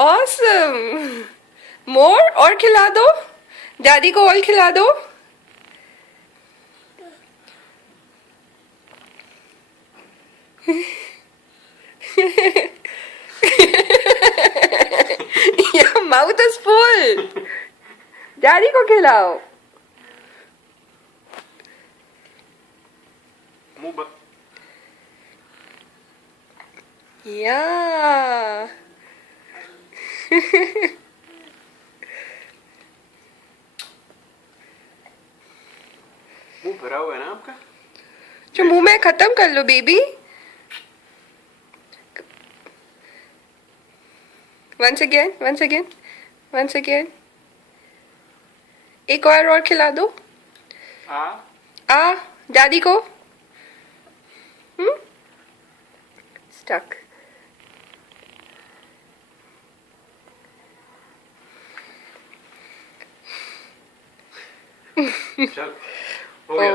Awesome. मोर, और खिला दो, दादी को और खिला दो। Your mouth is full. Daddy को खिलाओ। मुंह बंद। या मुंह भरा हुआ है ना आपका? जो मुंह में खत्म कर लो baby. once again, once again, once again. एक और खिला दो। आ दादी को। स्टक। चल